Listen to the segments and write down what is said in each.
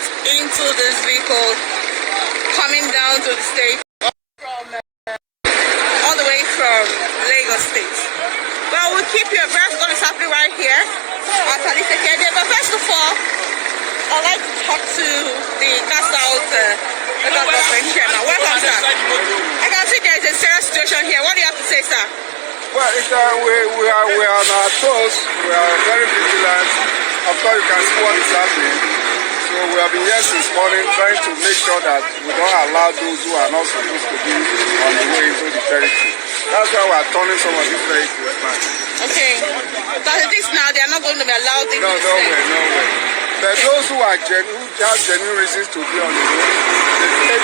got into this vehicle coming down to the state from all the way from Lagos State. Well, we'll keep you abreast of what is happening right here at Alice Kede. But first of all, I'd like to talk to the Gas South local government chairman. Welcome, sir. I can see there is a serious situation here. What do you have to say, sir? Well, we are on our toes. We are very vigilant. Of course, you can see what is happening. So we have been here since morning trying to make sure that we don't allow those who are not supposed to be on the way into the territory. That's why we are turning some of these vehicles back. Okay. But at least now they are not going to be allowed into the state. No way. But those who have genuine reasons to be on the road, they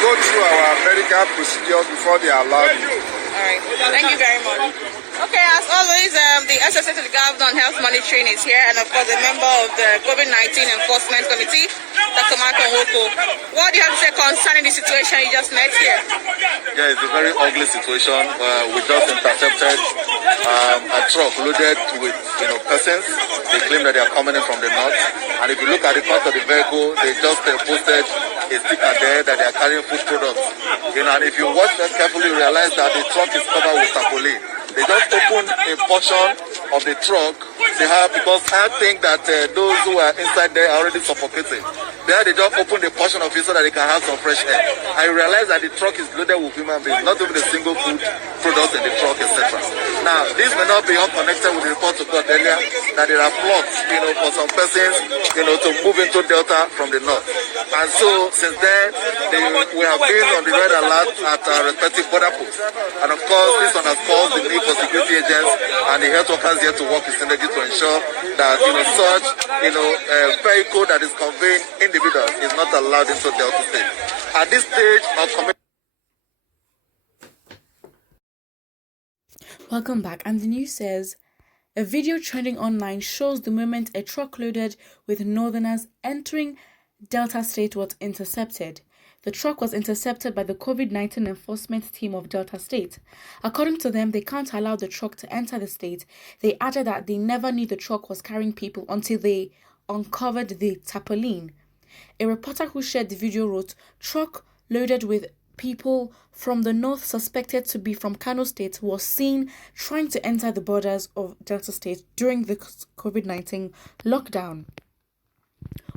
go through our medical procedures before they are allowed. All right. Thank you very much. Okay, as always, the SSA to the Governor on Health Monitoring is here, and of course, a member of the COVID-19 Enforcement Committee, Dr. Michael Nwoko. What do you have to say concerning the situation you just met here? Yeah, it's a very ugly situation. We just intercepted a truck loaded with persons. They claim that they are coming in from the north, and if you look at the front of the vehicle, they just posted a sticker there that they are carrying food products. And if you watch that carefully, you realize that the truck is covered with tarpaulin. They just opened a portion of the truck because I think that those who are inside there are already suffocating. There they just opened a portion of it so that they can have some fresh air. I realize that the truck is loaded with human beings, not even a single food product in the truck, etc. Now, this may not be all connected with the report to God earlier that there are plots, for some persons, to move into Delta from the north. And so, since then, we have been on the red alert at our respective border posts. And of course, this underscores the need for security agents and the health workers here to work in synergy to ensure that such vehicle that is conveying individuals is not allowed into Delta State. At this stage, our committee. Welcome back. And the news says a video trending online shows the moment a truck loaded with northerners entering Delta State was intercepted. The truck was intercepted by the COVID-19 enforcement team of Delta State. According to them, they can't allow the truck to enter the state. They added that they never knew the truck was carrying people until they uncovered the tarpaulin. A reporter who shared the video wrote, "Truck loaded with people from the north suspected to be from Kano State was seen trying to enter the borders of Delta State during the COVID-19 lockdown."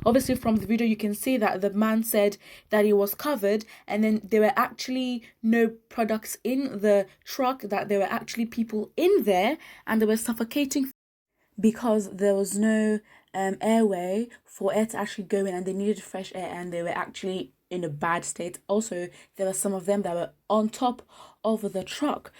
Obviously, from the video, you can see that the man said that he was covered and then there were actually no products in the truck, that there were actually people in there and they were suffocating because there was no airway for air to actually go in, and they needed fresh air and they were actually in a bad state. Also, there were some of them that were on top of the truck.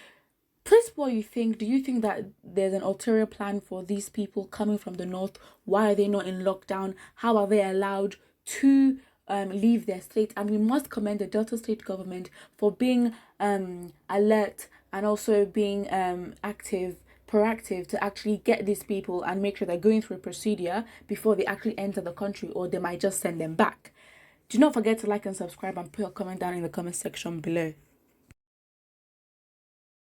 Please, what you think? Do you think that there's an ulterior plan for these people coming from the north? Why are they not in lockdown? How are they allowed to leave their state? And we must commend the Delta State government for being alert and also being proactive to actually get these people and make sure they're going through a procedure before they actually enter the country, or they might just send them back. Do not forget to like and subscribe and put your comment down in the comment section below.